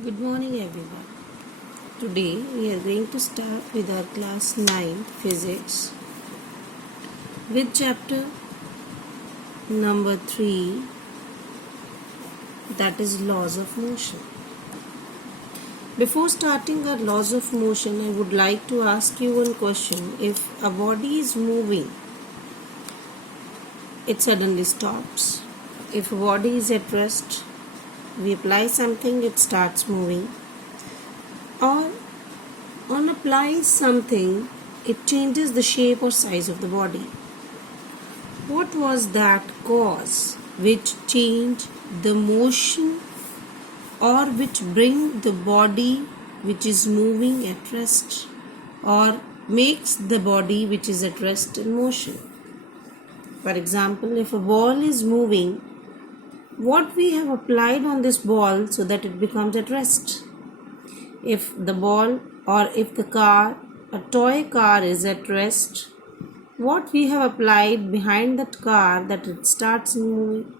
Good morning, everyone. Today we are going to start with our class 9 physics with chapter number 3, that is laws of motion. Before starting our laws of motion, I would like to ask you one question. If a body is moving, it suddenly stops. If a body is at rest, we apply something, it starts moving. Or on applying something, it changes the shape or size of the body. What was that cause which changed the motion or which bring the body which is moving at rest or makes the body which is at rest in motion? For example, if a ball is moving, what we have applied on this ball so that it becomes at rest? If the ball or if the car, a toy car is at rest, what we have applied behind that car that it starts moving?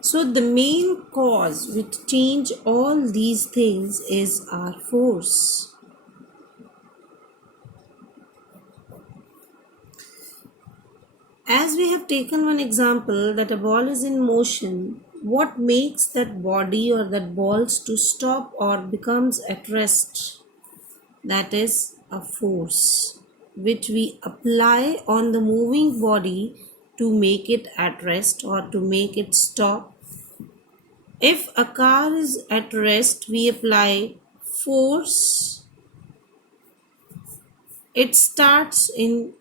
So the main cause which change all these things is our force. As we have taken one example that a ball is in motion, what makes that body or that balls to stop or becomes at rest? That is a force which we apply on the moving body to make it at rest or to make it stop. If a car is at rest, we apply force. It starts in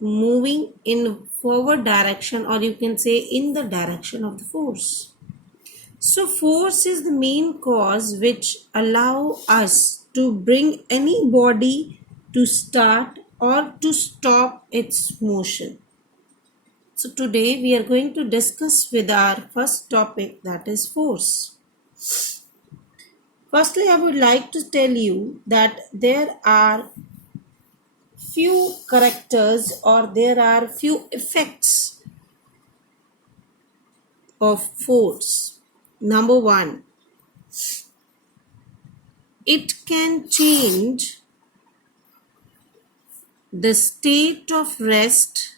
moving in forward direction, or you can say in the direction of the force. So force is the main cause which allow us to bring any body to start or to stop its motion. So today we are going to discuss with our first topic, that is force. Firstly, I would like to tell you that there are few characters or there are few effects of force. Number one, it can change the state of rest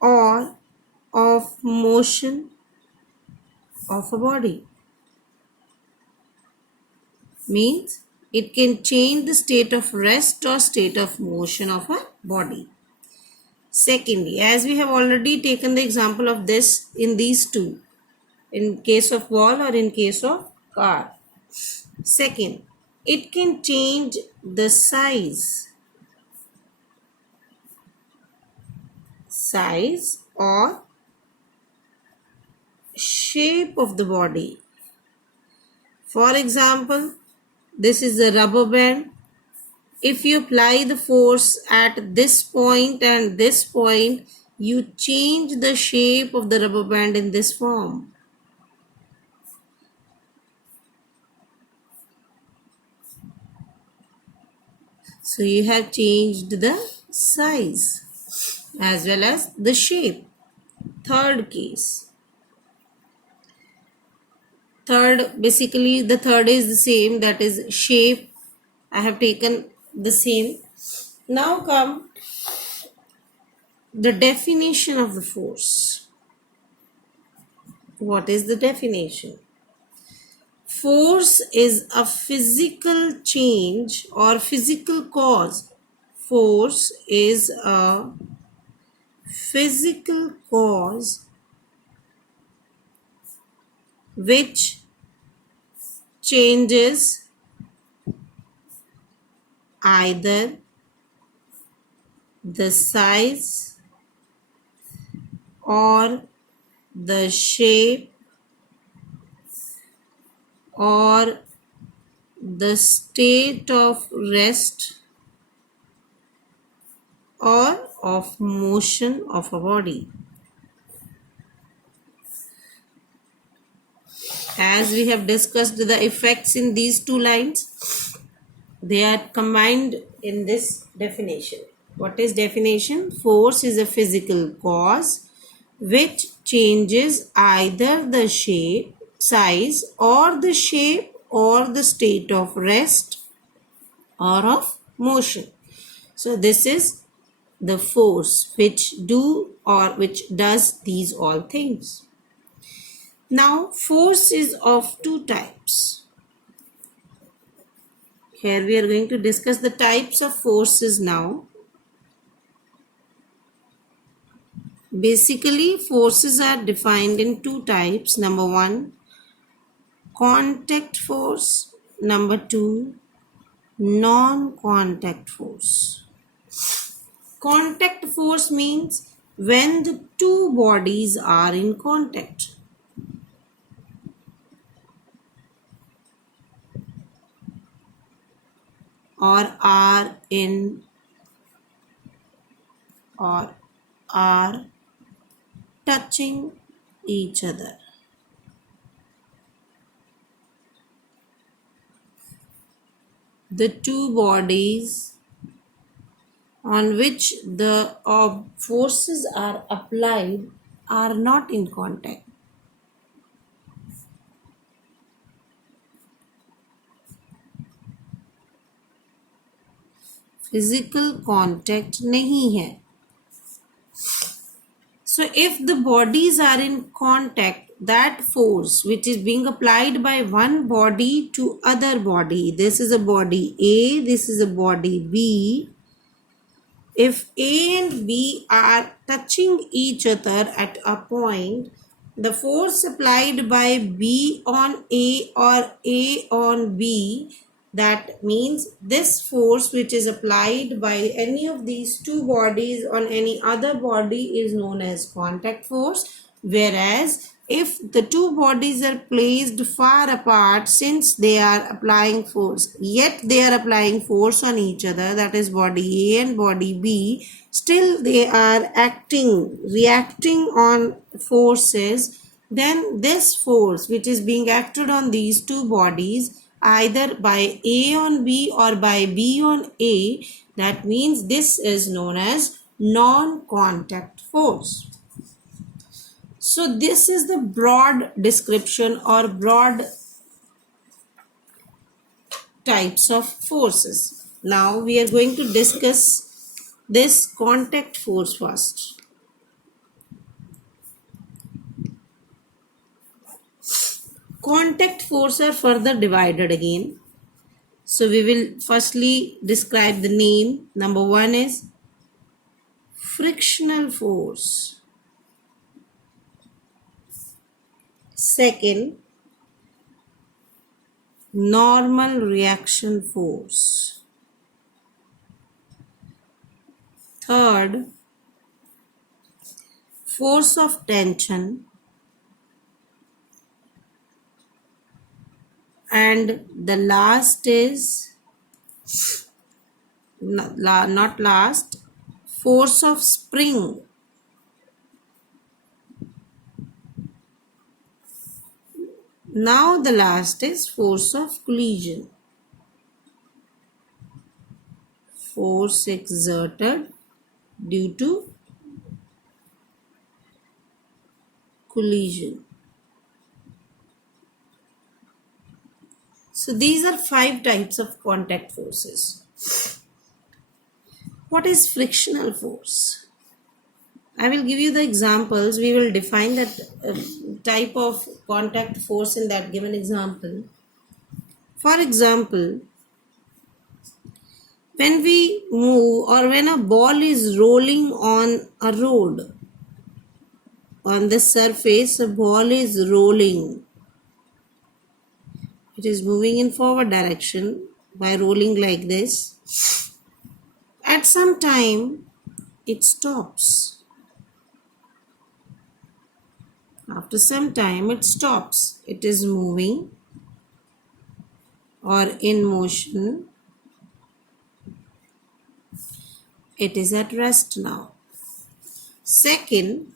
or of motion of a body. Means it can change the state of rest or state of motion of a body. Secondly, as we have already taken the example of this in these two, in case of ball or in case of car. Second, it can change the size or shape of the body. For example, this is a rubber band. If you apply the force at this point and this point, you change the shape of the rubber band in this form. So you have changed the size as well as the shape. Third case. Basically the third is the same, that is shape. I have taken the same. Now come the definition of the force. What is the definition? Force is a physical change or physical cause. Force is a physical cause which changes either the size or the shape or the state of rest or of motion of a body. As we have discussed the effects in these two lines, they are combined in this definition. What is definition? Force is a physical cause which changes either the shape, size, or the shape or the state of rest or of motion. So this is the force which does these all things. Now force is of two types. Here we are going to discuss the types of forces now. Basically, forces are defined in two types. Number one, contact force. Number two, non-contact force. Contact force means when the two bodies are in contact. Or are touching each other. The two bodies on which the forces are applied are not in contact. Physical contact नहीं है. So if the bodies are in contact, that force which is being applied by one body to other body, this is a body A, this is a body B. If A and B are touching each other at a point, the force applied by B on A or A on B, that means this force which is applied by any of these two bodies on any other body is known as contact force. Whereas if the two bodies are placed far apart, since they are applying force, yet they are applying force on each other, that is body A and body B, still they are reacting on forces, then this force which is being acted on these two bodies either by A on B or by B on A, that means this is known as non-contact force. So this is the broad description or broad types of forces. Now we are going to discuss this contact force first. Contact force are further divided again. So we will firstly describe the name. Number one is frictional force. Second, normal reaction force. Third, force of tension. And the last is, not last, force of spring. Now the last is force of collision. Force exerted due to collision. So these are 5 types of contact forces. What is frictional force? I will give you the examples. We will define that type of contact force in that given example. For example, when we move or when a ball is rolling on a road, on the surface, a ball is rolling. It is moving in forward direction by rolling like this. At some time, it stops. After some time, it stops. It is moving or in motion. It is at rest now. Second,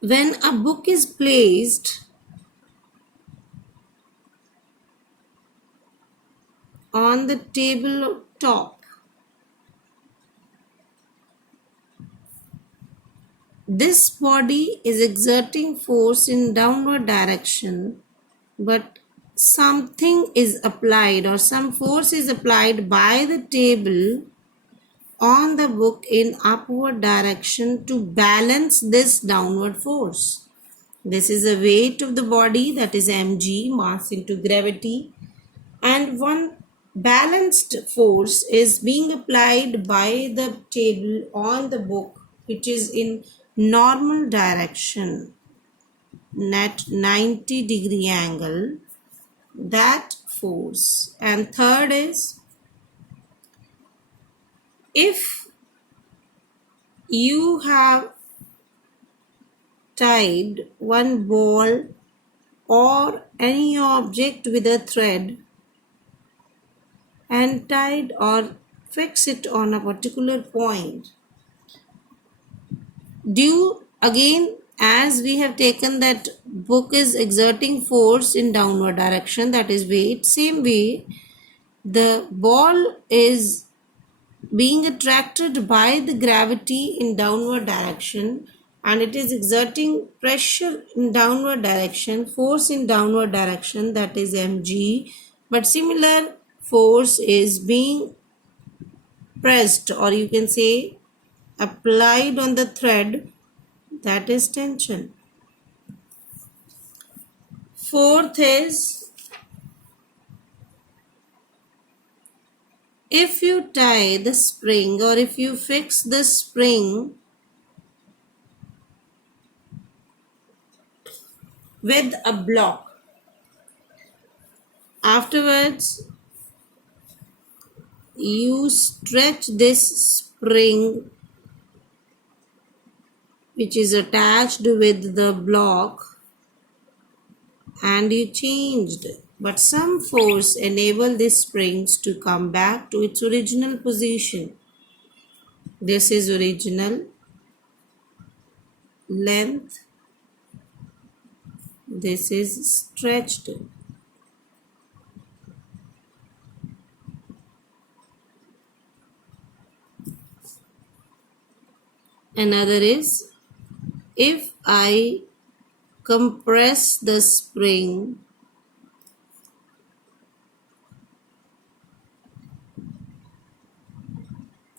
when a book is placed on the table top, this body is exerting force in downward direction, but something is applied or some force is applied by the table on the book in upward direction to balance this downward force. This is the weight of the body, that is mg, mass into gravity, and one balanced force is being applied by the table on the book, which is in normal direction at 90-degree angle, that force. And third is, if you have tied one ball or any object with a thread and tied or fix it on a particular point, due again, as we have taken that book is exerting force in downward direction, that is weight, same way the ball is being attracted by the gravity in downward direction and it is exerting pressure in downward direction, force in downward direction, that is mg, but similar force is being pressed, or you can say applied on the thread, that is tension. Fourth is, if you tie the spring or if you fix the spring with a block, afterwards you stretch this spring which is attached with the block and you changed, but some force enable these springs to come back to its original position. This is original length, this is stretched. Another is, if I compress the spring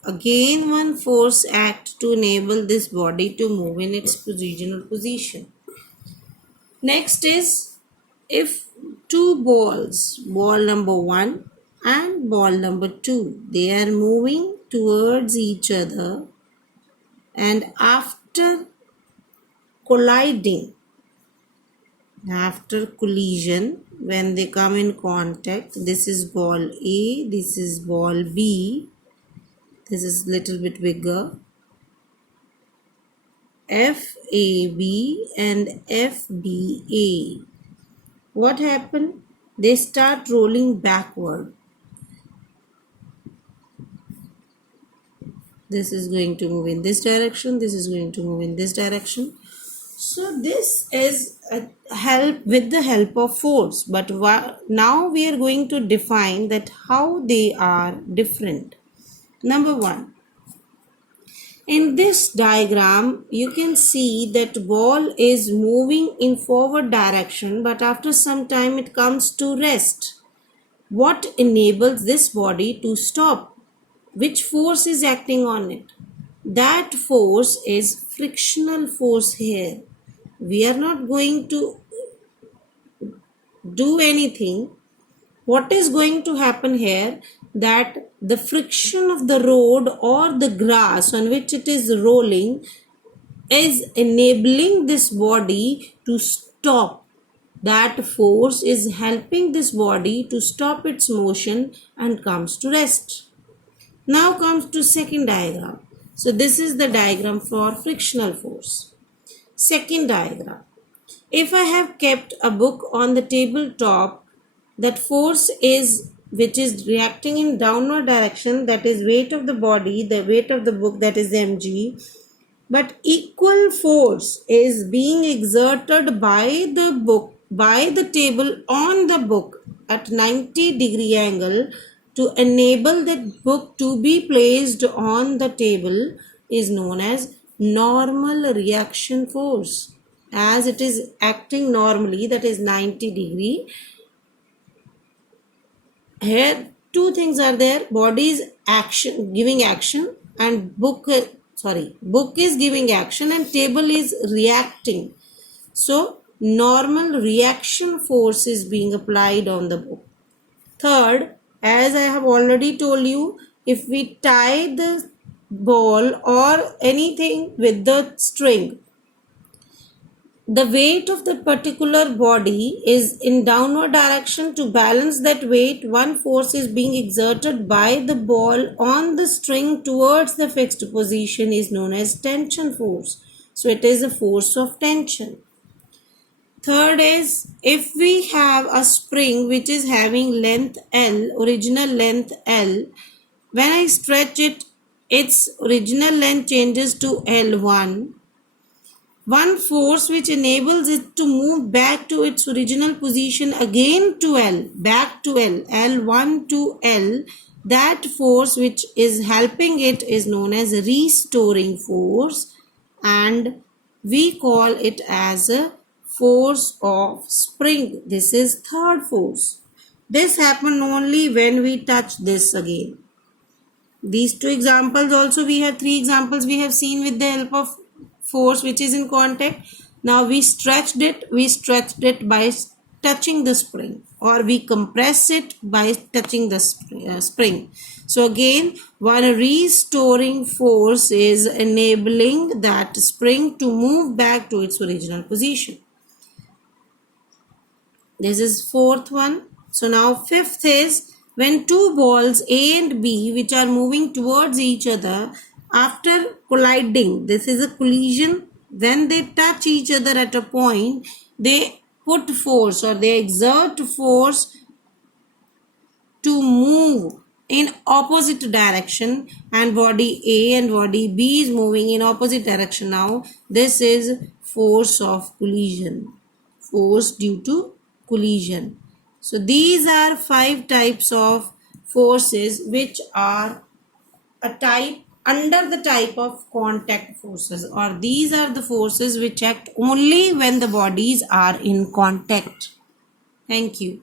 again, one force acts to enable this body to move in its original position. Next is, if two balls, ball number 1 and ball number 2, they are moving towards each other and after colliding, after collision, when they come in contact, this is ball A, this is ball B, this is little bit bigger, FAB and FBA. What happened? They start rolling backward. This is going to move in this direction, this is going to move in this direction. So this is a help with the help of force, but now we are going to define that how they are different. Number 1, in this diagram you can see that ball is moving in forward direction, but after some time it comes to rest. What enables this body to stop? Which force is acting on it? That force is frictional force here. We are not going to do anything. What is going to happen here? That the friction of the road or the grass on which it is rolling is enabling this body to stop. That force is helping this body to stop its motion and comes to rest. Now comes to second diagram. So this is the diagram for frictional force. Second diagram. If I have kept a book on the tabletop, that force is which is reacting in downward direction, that is weight of the body, the weight of the book, that is mg, but equal force is being exerted by the book, by the table on the book at 90-degree angle to enable that book to be placed on the table is known as normal reaction force. As it is acting normally, that is 90 degree. Here two things are there. Body is action, giving action, and book is giving action and table is reacting. So normal reaction force is being applied on the book. Third, as I have already told you, if we tie the ball or anything with the string, the weight of the particular body is in downward direction. To balance that weight, one force is being exerted by the ball on the string towards the fixed position is known as tension force. So it is a force of tension. Third is, if we have a spring which is having length L, original length L, when I stretch it, its original length changes to L1. One force which enables it to move back to its original position again to L, back to L, L1 to L, that force which is helping it is known as restoring force, and we call it as a force of spring. This is third force. This happens only when we touch this again. These two examples also, we have three examples we have seen with the help of force which is in contact. Now we stretched it by touching the spring, or we compress it by touching the spring. So again, one restoring force is enabling that spring to move back to its original position. This is fourth one. So now fifth is, when two balls A and B which are moving towards each other, after colliding, this is a collision, when they touch each other at a point, they put force or they exert force to move in opposite direction, and body A and body B is moving in opposite direction. Now this is force of collision, force due to collision. So these are 5 types of forces which are a type under the type of contact forces, or these are the forces which act only when the bodies are in contact. Thank you.